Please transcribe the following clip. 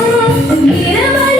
Миром,